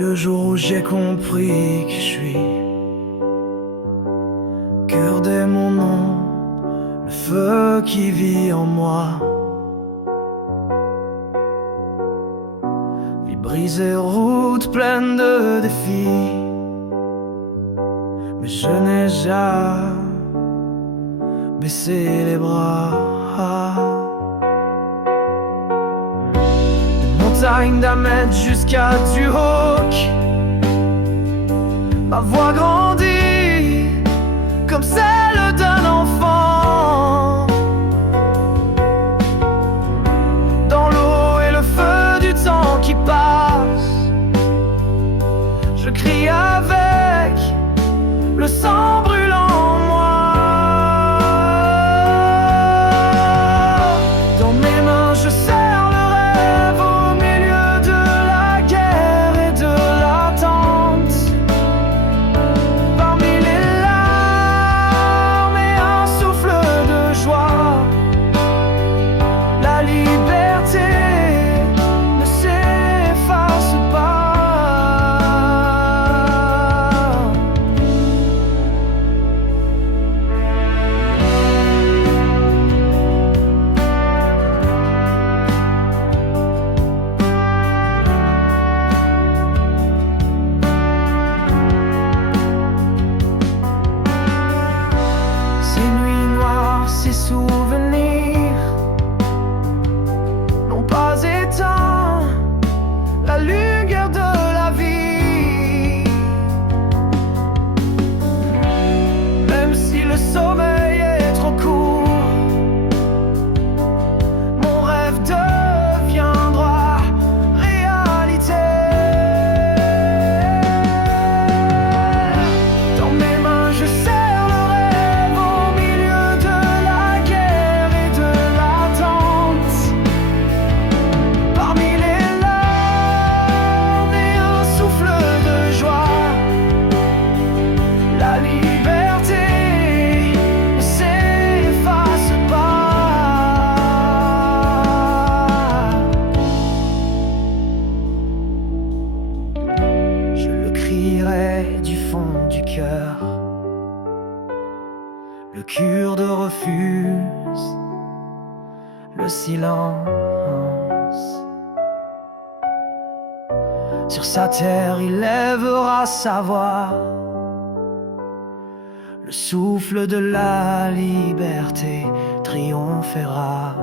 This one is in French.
le jour où j'ai compris qui je suis. Cœur dès mon nom, le feu qui vit en moi. Vie brisée, route pleine de défis, mais je n'ai jamais baissé les bras. Des montagnes d'Ahmed jusqu'à Duhok, ma voix grandit comme celle d'un enfant. Dans l'eau et le feu du temps qui passe, je crie avec le sang brûlant en moi. Dans mes mains je serre le rêve au milieu de la guerre et de l'attente. Parmi les larmes et un souffle de joie, la liberté ne s'efface pas. Ces nuits noires, ces souvenirs n'ont pas éteint la lumière de la vie. Même si le sommeil est trop court, mon rêve deviendra réalité. Dans mes mains je serre le rêve au milieu de la guerre et de l'attente. Parmi les larmes et un souffle de joie, la liberté ne s'efface pas. Je le crierai du fond du cœur. Le kurde refuse le silence. Sur sa terre il lèvera sa voix. Le souffle de la liberté triomphera.